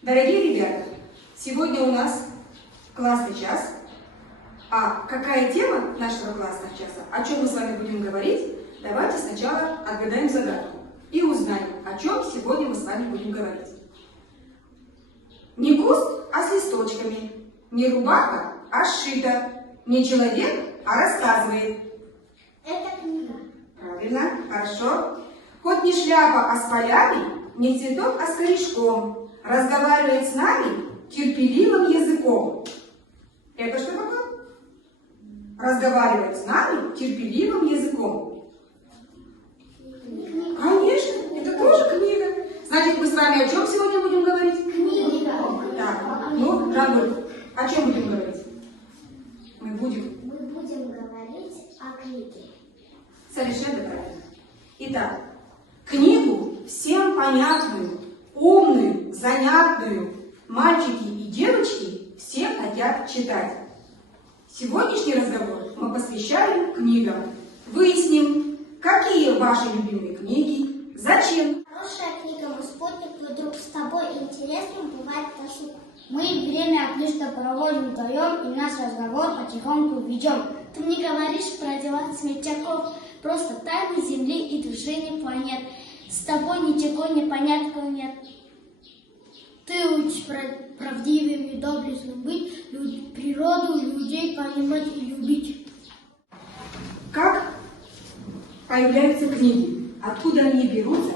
Дорогие ребята, сегодня у нас классный час. А какая тема нашего классного часа? О чем мы с вами будем говорить? Давайте сначала отгадаем загадку и узнаем, о чем сегодня мы с вами будем говорить. Не куст, а с листочками. Не рубаха, а сшита. Не человек, а рассказывает. Это книга. Правильно, хорошо. Хоть не шляпа, а с полями, не цветок, а с корешком. Разговаривает с нами терпеливым языком. Это что такое? Разговаривает с нами терпеливым языком. Конечно, это тоже книга. Значит, мы с вами о чем сегодня будем говорить? Книга. Так, ну, Жан-Люк, о чем будем говорить? Мы будем говорить о книге. Совершенно правильно. Итак, книгу всем понятную, умную, занятную, мальчики и девочки все хотят читать. Сегодняшний разговор мы посвящаем книгам. Выясним, какие ваши любимые книги, зачем. Хорошая книга, мой спутник, вдруг с тобой интересным бывает пошутка. Мы время отлично проводим вдвоем, и наш разговор потихоньку ведем. Ты мне говоришь про дела смельчаков, Просто тайны Земли и движения планет. С тобой ничего непонятного нет. Ты учишь правдивым и доблестным быть, природу, людей понимать и любить. Как появляются книги? Откуда они берутся,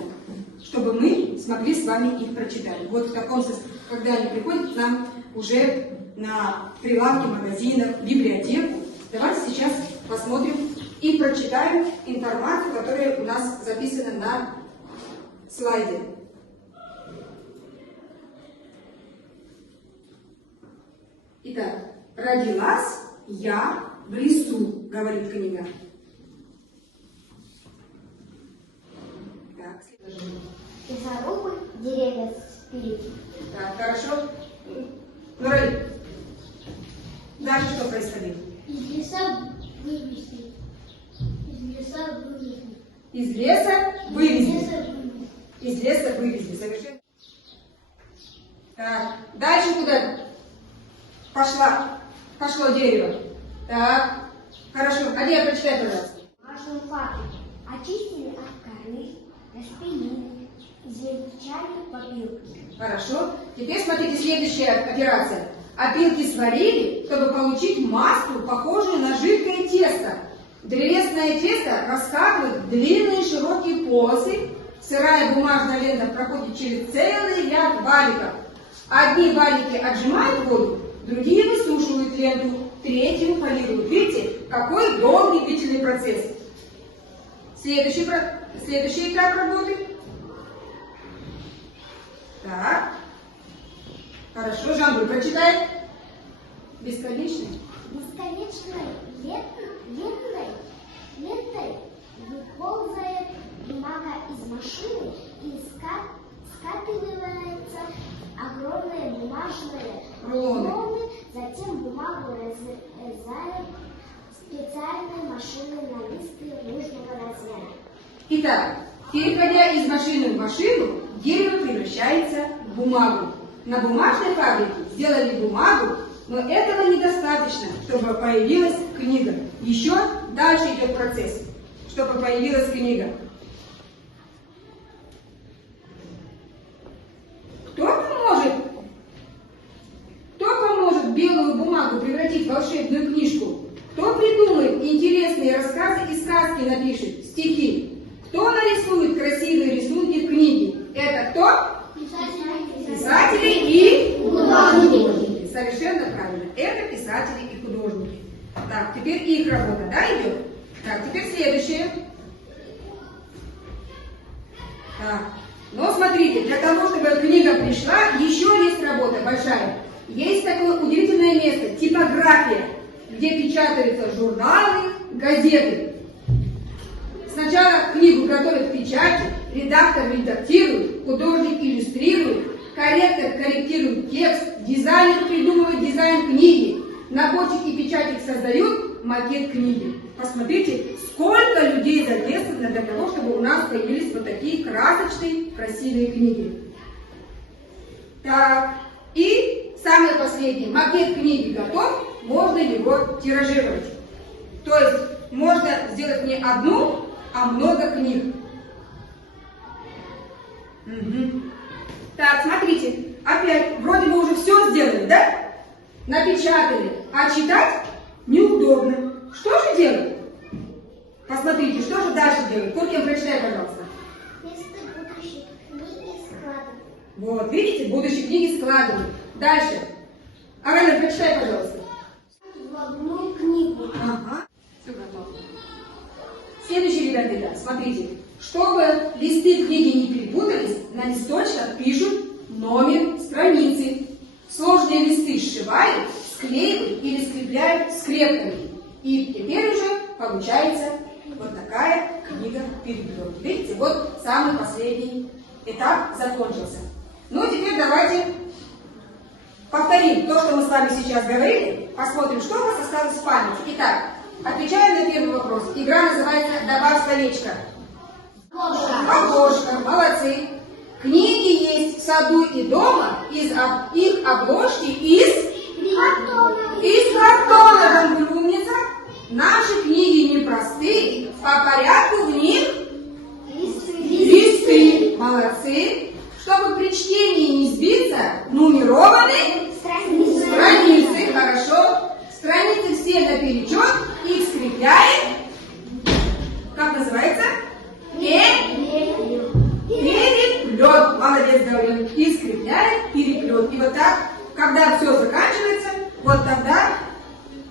чтобы мы смогли с вами их прочитать? Вот в таком состоянии, когда они приходят к нам уже на прилавки магазинов, в библиотеку. Давайте сейчас посмотрим и прочитаем информацию, которая у нас записана на слайде. Итак, родилась я в лесу, говорит книга. Так, следующее. лесорубы, деревья спилить. Так, хорошо. Нурай, дальше что происходило? Из леса вывезли. Из леса вывезли. Из леса вывезли. Из леса вывезли. Совершенно. Так, дальше куда пошло дерево? Так, хорошо. Адия, прочитай, пожалуйста. Машину фабрику очистили от коры, распилили, измельчали попилки. Хорошо. Теперь смотрите, следующая операция. Опилки сварили, чтобы получить массу, похожую на жидкое тесто. Древесное тесто раскатывают в длинные широкие полосы. Сырая бумажная лента проходит через целый ряд валиков. Одни валики отжимают воду, другие высушивают ленту, третьи полируют. Видите, какой долгий длительный процесс. Следующий этап работы. Так. Хорошо, Жан-Люк, прочитай. Бесконечный. Бесконечной лентой выползает бумага из машины и скапливается огромные бумажные рулоны. Затем бумагу разрезают специальной машиной на листы нужного размера. Итак, переходя из машины в машину, дерево превращается в бумагу. На бумажной фабрике сделали бумагу, но этого недостаточно, чтобы появилась книга. Еще дальше идет процесс, чтобы появилась книга. Кто поможет белую бумагу превратить в волшебную книжку? Кто придумает интересные рассказы и сказки напишет, стихи? Кто нарисует красивые рисунки в книге? Это кто? Писатели и художники. Совершенно правильно. Это писатели и художники. Так, теперь их работа, да, идет? Так, теперь следующее. Так. Но смотрите, для того, чтобы книга пришла, еще есть работа большая. Есть такое удивительное место, типография, где печатаются журналы, газеты. Сначала книгу готовят к печати, редактор редактирует, художник иллюстрирует, корректор корректирует текст, дизайнер придумывает дизайн книги, наборщик и печатник создают макет книги. Посмотрите, сколько людей задействовано для того, чтобы чтобы у нас появились вот такие красочные, красивые книги. Так, и самый последний. Макет книги готов, можно его тиражировать. То есть можно сделать не одну, а много книг. Угу. Так, смотрите, опять, вроде бы уже все сделали, да? Напечатали, а читать неудобно. Что же делать? Посмотрите, что же дальше делать? Куркин, прочитай, пожалуйста. Листы будущих книги складывают. Вот, видите, будущие книги складывают. Дальше. Агаля, прочитай, пожалуйста. В одну книгу. Ага. Все готово. Следующий, ребята, смотрите. Чтобы листы книги не перепутались, на листочках пишут номер страницы. Сложные листы сшивают, склеивают или скрепляют скрепками. И теперь уже получается вот такая книга-переплет. Видите, вот самый последний этап закончился. Ну, теперь давайте повторим то, что мы с вами сейчас говорили. Посмотрим, что у вас осталось в памяти. Итак, отвечаем на первый вопрос. Игра называется «Добавь словечко». Окошко. Молодцы. Книги есть в саду и дома, их обложки из картона. Умница. Наши книги непростые, по порядку в них листы. Молодцы. Чтобы при чтении не сбиться, нумерованы страницы. Хорошо. Страницы все наперечет, их скрепляет. Как называется? Переплет. Молодец, Гаурин. И скрепляет переплет. И вот так, когда все заканчивается, вот тогда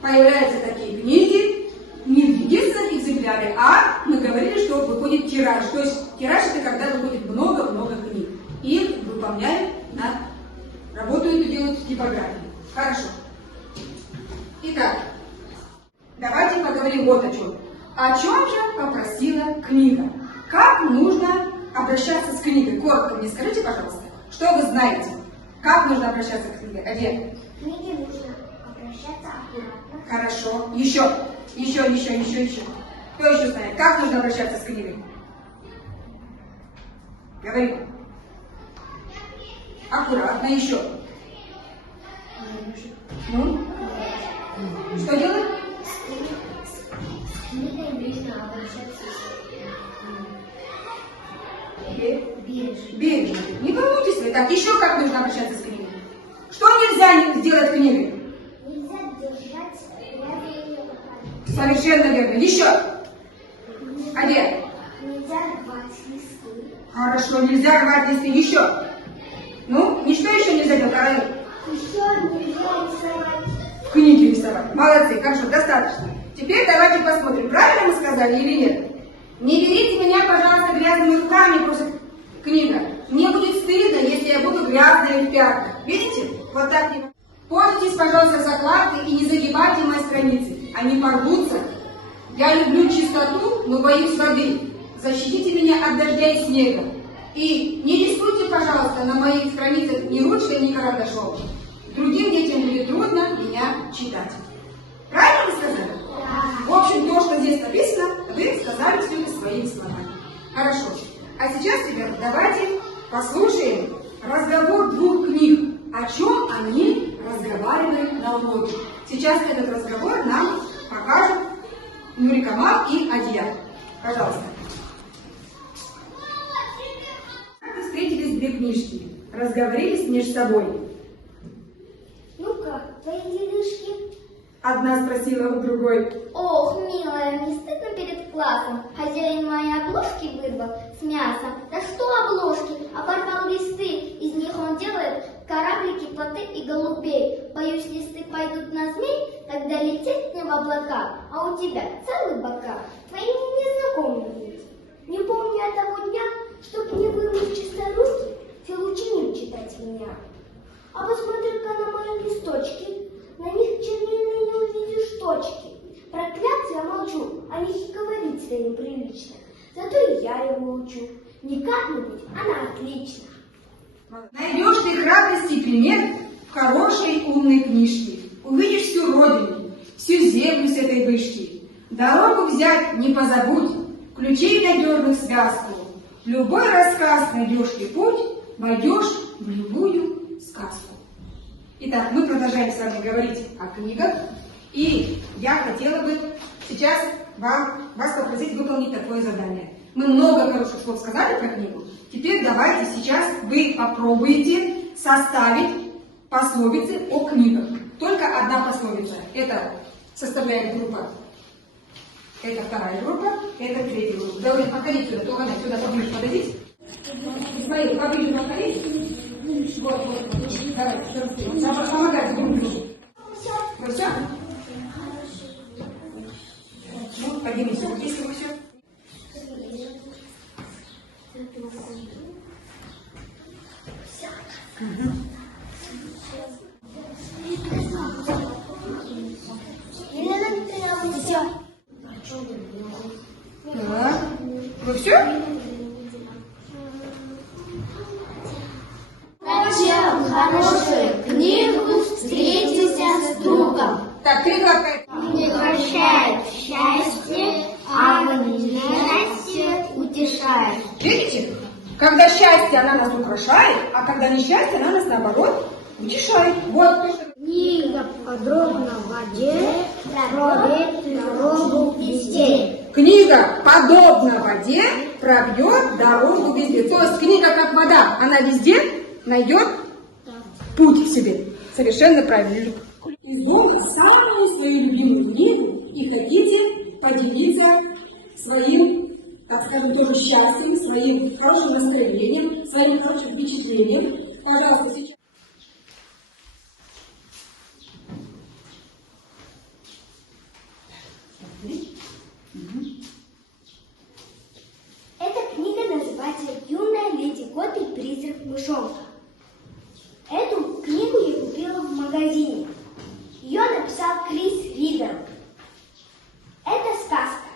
появляются такие книги, не в единственном экземпляре, а мы говорили, что выходит тираж. То есть тираж это когда выходит много-много книг. Их выполняют, работают и делают в типографии. Хорошо. Итак, давайте поговорим вот о чем. О чем же попросила книга? Как нужно обращаться с книгой? Коротко мне скажите, пожалуйста, что вы знаете? Как нужно обращаться к книге? Одет. К книге нужно обращаться аккуратно. Хорошо. Еще. Кто еще знает? Как нужно обращаться с книгой? Говори. Аккуратно. Еще. Ну? Что делать? С книгой нужно обращаться Бережно. Не волнуйтесь вы. Так, еще как нужно обращаться с книгой? Что нельзя сделать книгой? Нельзя держать грязные руками. Совершенно верно. Еще. Одет. Нельзя рвать листы. Хорошо, нельзя рвать листы. Еще. Ну, ничто еще нельзя делать, Каролина. Еще нельзя рисовать. Книги рисовать. Молодцы, хорошо, достаточно. Теперь давайте посмотрим, правильно мы сказали или нет. Не берите меня, пожалуйста, грязными руками, просит книга. Мне будет стыдно, если я буду грязной в пятках. Видите? Вот так не... Пользуйтесь, пожалуйста, закладкой и не загибайте мои страницы. Они порвутся. Я люблю чистоту, но боюсь воды. Защитите меня от дождя и снега. И не рисуйте, пожалуйста, на моих страницах ни ручкой, ни карандашом. Другим детям будет трудно меня читать. Правильно вы сказали? Да. В общем, то, что здесь написано, вы сказали все это своими словами. Хорошо. А сейчас, ребята, давайте послушаем разговор двух книг. О чем они разговаривали на уроке. Сейчас этот разговор нам покажут Нурикамал и Адия. Пожалуйста. Как встретились две книжки? Разговорились между собой. Ну как, твои делишки? Одна спросила у другой. Ох, милая, не стыдно перед классом. Хозяин моей обложки вырвал с мясом. Да что обложки? Оборвал листы. Из них он делает кораблики, плоты и голубей. Боюсь, листы пойдут на змей, тогда лететь мне в облака. А у тебя целый бока. Твои незнакомые. Не помню от того дня, чтоб не выучить старушки, филучинин читать меня. А посмотри-ка на мои листочки. На них чернильные не увидишь точки. Проклятье молчу, о них и говорить себе неприлично. Зато и я его учу. Не как-нибудь, а на отлично. Найдешь ты храбрости и пример в хорошей умной книжке. Увидишь всю родину, всю землю с этой вышки. Дорогу взять не позабудь, ключей надежных связку. В любой рассказ найдешь ты путь, войдешь в любую сказку. Итак, мы продолжаем с вами говорить о книгах. И я хотела бы сейчас вас попросить выполнить такое задание. Мы много хороших слов сказали про книгу. Теперь давайте сейчас вы попробуете составить пословицы о книгах. Только одна пословица. Это составляет группа. Это вторая группа, это третья группа. Давай, подходи сюда, Тугана, сюда поближе подойдите. Смотри, поближе подходи. Вот. Давай, помогайте друг другу. Ну все? Ну, поднимите руки, если вы все. Да. Вы все? Прочел хорошую книгу, встретился с другом. Так, три лапка. Не прощает счастье, а в несчастье утешает. Видите? Когда счастье, она нас украшает, а когда несчастье, она нас, наоборот, утешает. Вот то, что... Книга подробно в воде, пробьет дорогу везде. Книга, подобно воде, пробьет дорогу везде. То есть книга, как вода, она везде найдет путь к себе. Совершенно правильно. Из дома самую свою любимую книгу и хотите поделиться своим, так скажем, тоже счастьем, своим хорошим настроением, своим хорошим впечатлением. Пожалуйста, сейчас. Эта книга называется «Юная леди Кот и призрак мышонка». Эту книгу я купила в магазине. Ее написал Крис Ридер. Это сказка.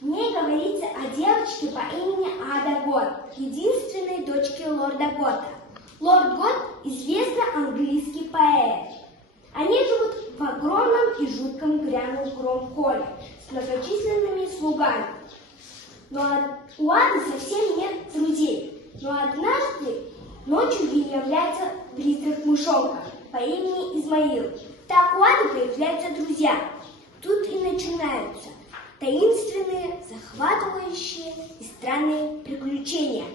В ней говорится о девочке по имени Ада Гот, единственной дочке лорда Гота. Лорд Гот – известный английский поэт. Они живут в огромном и жутком грязном холле с многочисленными слугами. Но у Ады совсем нет друзей. Но однажды ночью ей является призрак мышонка по имени Измаил. Так у Ады появляются друзья. Тут и начинаются таинственные, захватывающие и странные приключения.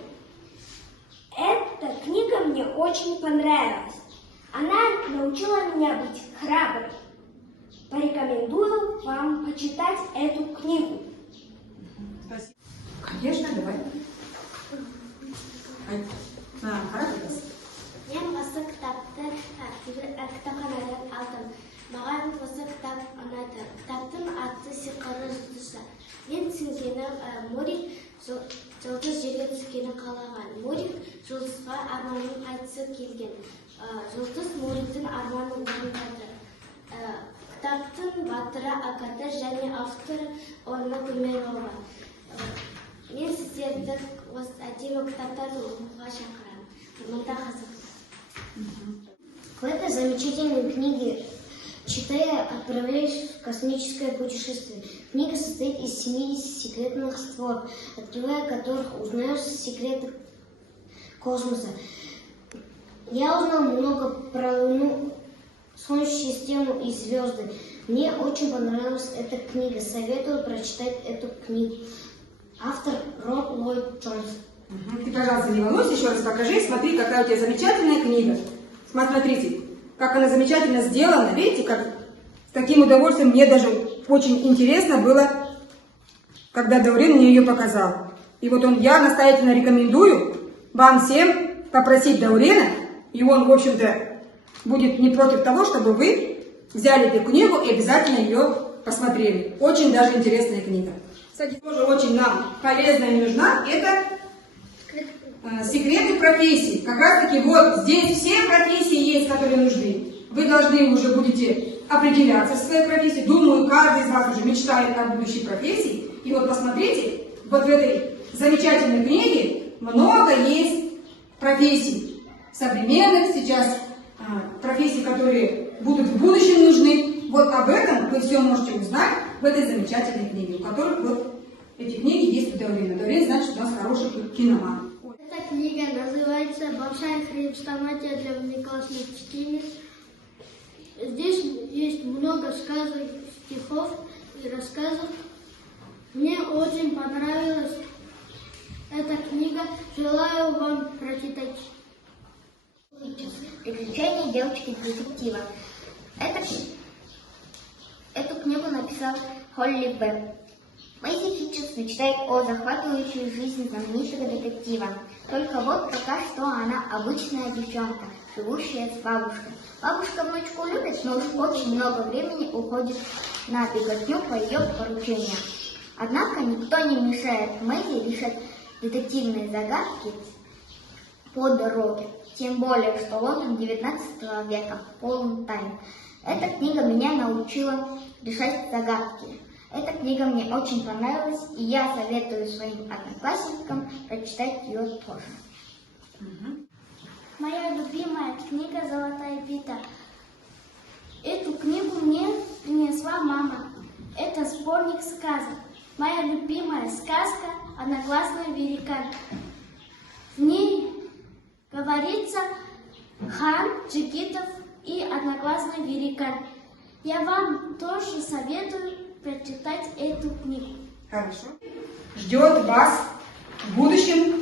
Эта книга мне очень понравилась. Она научила меня быть храброй. Порекомендую вам почитать эту книгу. Спасибо. Конечно, давай. Характер. Мен осы кітапханадан алдым. Маған осы кітап ұнады. Кітаптың аты сиқырлы жұлдызы. Мен түсінгені Мурик жұлдыз жерге түскенін қалаған. Мурик жұлдызға арманын айтысы келген. Жұлдыз Муриктің арманын орындады. Кітаптың батыры Агата және авторы Орна Гүлмерова. Мен сіздерді осы әдемі кітаптарды оқуға шақырамын. Мұнда қызық. В этой замечательной книге, читая, отправляюсь в космическое путешествие. Книга состоит из 70 секретных строк, открывая которых узнаешь секреты космоса. Я узнал много про Луну, Солнечную систему и звезды. Мне очень понравилась эта книга. Советую прочитать эту книгу. Автор Роб Ллойд Джонс. Ты, пожалуйста, не волнуйся, еще раз покажи. Смотри, какая у тебя замечательная книга. Смотрите, как она замечательно сделана. Видите, как с таким удовольствием. Мне даже очень интересно было, когда Даурен мне ее показал. И вот я настоятельно рекомендую вам всем попросить Даурена, и он, в общем-то, будет не против того, чтобы вы взяли эту книгу и обязательно ее посмотрели. Очень даже интересная книга. Кстати, тоже очень нам полезная и нужна. Это секреты профессий. Как раз таки вот здесь все профессии есть, которые нужны. Вы должны уже будете определяться в своей профессии. Думаю, каждый из вас уже мечтает о будущей профессии. И вот посмотрите, вот в этой замечательной книге много есть профессий. Современных сейчас, профессий, которые будут в будущем нужны. Вот об этом вы все можете узнать в этой замечательной книге, у которых вот эти книги есть у Даурена. Даурен значит, у нас хороший киноман. Эта книга называется «Большая хрестоматия для внеклассных чтений». Здесь есть много сказок, стихов и рассказов. Мне очень понравилась эта книга. Желаю вам прочитать. «Приключения девочки-детектива». Эту книгу написал Холли Веб. Мэйзи Хитчинс мечтает о захватывающей жизни знаменитого детектива. Только вот пока что она обычная девчонка, живущая с бабушкой. Бабушка внучку любит, но уж очень много времени уходит на беготню по ее поручениям. Однако никто не мешает Мэйзи решать детективные загадки по дороге. Тем более, что Лондон 19 века полон тайн. Эта книга меня научила решать загадки. Эта книга мне очень понравилась, и я советую своим одноклассникам прочитать ее тоже. Моя любимая книга «Золотая бита». Эту книгу мне принесла мама. Это сборник сказок. Моя любимая сказка «Одногласный великан». В ней говорится хан, Джигитов и одногласный великан. Я вам тоже советую прочитать эту книгу. Хорошо. Ждет вас в будущем.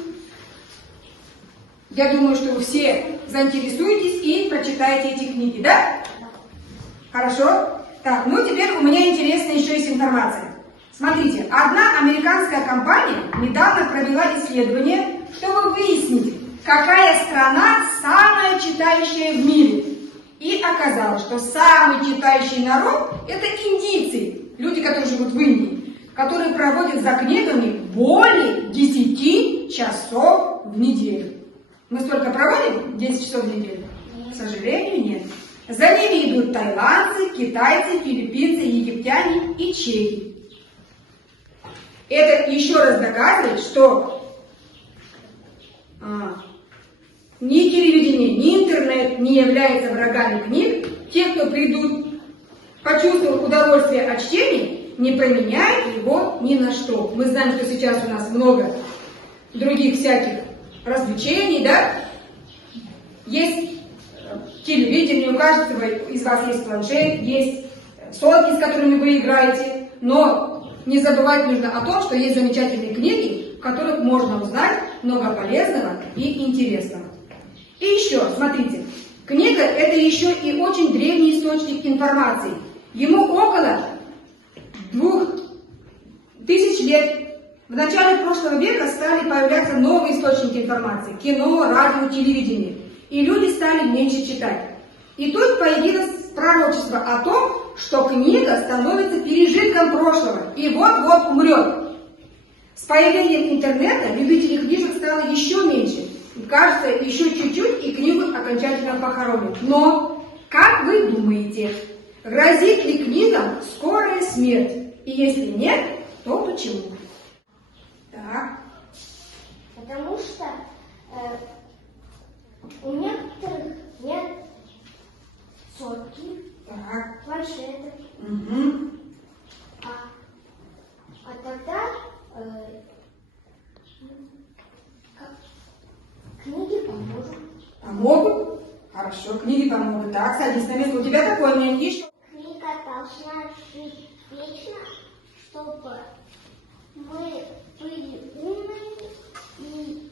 Я думаю, что вы все заинтересуетесь и прочитаете эти книги, да? Хорошо. Так, ну теперь у меня интересная еще есть информация. Смотрите, одна американская компания недавно провела исследование, чтобы выяснить, какая страна самая читающая в мире. И оказалось, что самый читающий народ – это индийцы, люди, которые живут в Индии, которые проводят за книгами более 10 часов в неделю. Мы столько проводим? 10 часов в неделю? К сожалению, нет. За ними идут тайландцы, китайцы, филиппинцы, египтяне и чехи. Это еще раз доказывает, что ни телевидение, ни интернет не являются врагами книг. Те, кто придут, почувствовав удовольствие от чтения, не променяют его ни на что. Мы знаем, что сейчас у нас много других всяких развлечений, да? Есть телевидение, у каждого из вас есть планшет, есть сотки, с которыми вы играете, но не забывать нужно о том, что есть замечательные книги, в которых можно узнать много полезного и интересного. И еще, смотрите, книга – это еще и очень древний источник информации. Ему около 2000 лет. В начале прошлого века стали появляться новые источники информации – кино, радио, телевидение. И люди стали меньше читать. И тут появилось пророчество о том, что книга становится пережитком прошлого и вот-вот умрет. С появлением интернета любителей книжек стало еще меньше. И кажется, еще чуть-чуть, и книгу окончательно похоронят. Но, как вы думаете, грозит ли книгам скорая смерть? И если нет, то почему? Так. Потому что у некоторых нет сотки, Так. планшетов, Угу. а тогда книги поможут. Помогут? Хорошо, книги помогут. Так, садись на место. У тебя такое мнение есть? Книга должна жить вечно, чтобы мы были умными и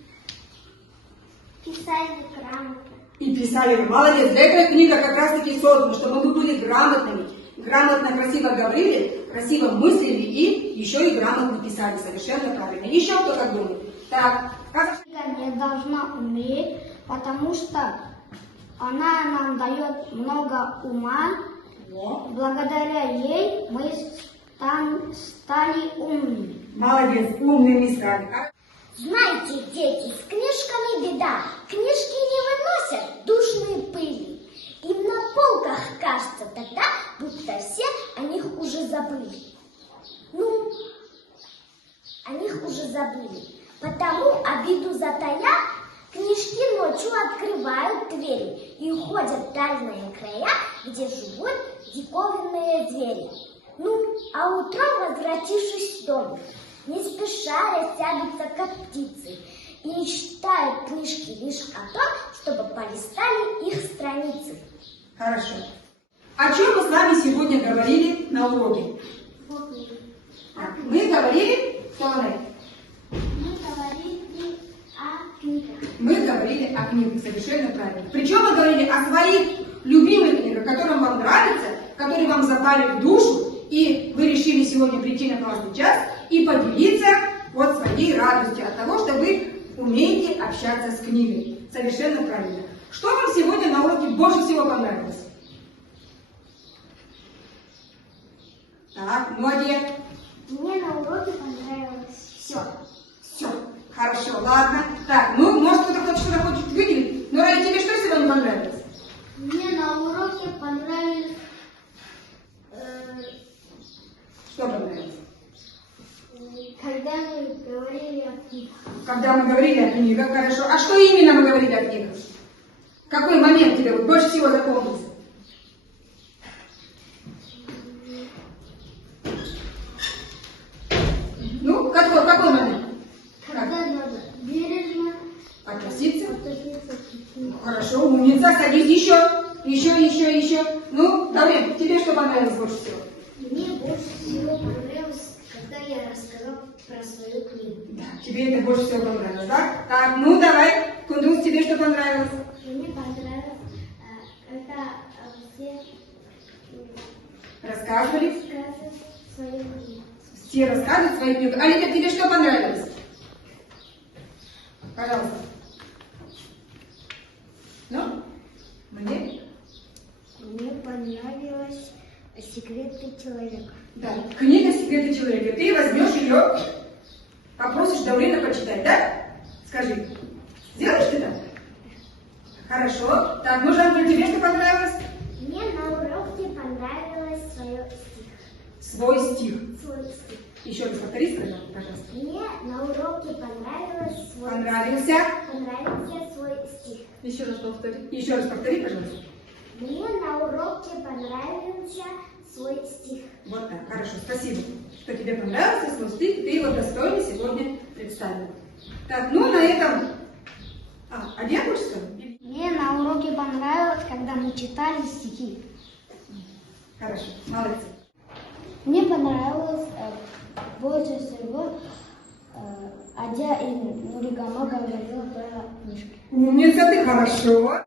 писали грамотно. И писали, молодец, да эта книга как раз таки создана, чтобы мы были грамотными, грамотно, красиво говорили, красиво мыслили и еще и грамотно писали, совершенно правильно. Еще кто как думает? Так, Книга не должна умереть, потому что она нам дает много ума. Благодаря ей мы стали умными. молодец, умными стали. Знаете, дети, с книжками беда. Книжки не выносят душные пыли. Им на полках кажется тогда, будто все о них уже забыли. Ну, о них уже забыли. Потому, обиду затая, книжки ночью открывают двери и уходят в дальние края, где живут диковинные звери. Ну, а утром, возвратившись в дом, не спеша растянутся, как птицы, и читают книжки книжки лишь о том, чтобы полистали их страницы. Хорошо. О чем мы с вами сегодня говорили на уроке? Так, мы говорили, что Анель? Мы говорили о книгах. Мы говорили о книгах, совершенно правильно. Причем мы говорили о своих любимых книгах, которые вам нравятся, которые вам запали в душу, и вы решили сегодня прийти на классный час и поделиться вот своей радостью от того, что вы умеете общаться с книгой. Совершенно правильно. Что вам сегодня на уроке больше всего понравилось? Так, молодец. Мне на уроке понравилось все. Все, хорошо, ладно. Так, ну, может, кто-то что-то хочет выделить? Но Раиса, тебе что сегодня понравилось? Мне на уроке понравилось Что понравилось? когда мы говорили о книгах. Когда мы говорили о книгах, хорошо. А что именно мы говорили о книгах? Какой момент тебе вот больше всего запомнился? Ну, какой момент? Когда надо бережно Относиться? относиться к книгам. Ну, хорошо, умница, садись еще. Ну, Давлен, тебе что понравилось больше всего? Мне больше всего понравилось, когда я рассказал про свою книгу. Да, тебе это больше всего понравилось, да? Так, ну давай, Кундуз, тебе что понравилось? Мне понравилось, когда все Рассказывали? рассказывают свою книгу. Все рассказывают свои книги. Алика, тебе что понравилось? Пожалуйста. Ну, мне? Мне понравилось секреты человека. Да, книга «Секреты человека». Ты возьмешь ее, попросишь Давлена почитать, да? Скажи, сделаешь ты так? Хорошо. Так, ну, Жанна, тебе что понравилось? Мне на уроке понравилось Свой стих. свой стих. Еще раз повтори, скажи, пожалуйста. Мне на уроке понравилось свой Понравился? понравился свой стих. Еще раз повтори, пожалуйста. Мне на уроке понравился свой стих. Вот так, хорошо, спасибо, что тебе понравился свой стих, ты его достойно сегодня представил. Так, ну на этом... один хочешь сказать? Мне на уроке понравилось, когда мы читали стихи. Хорошо, молодцы. Мне понравилось больше всего, Адя и Нуригама говорила про книжки. Умница ты, хорошо.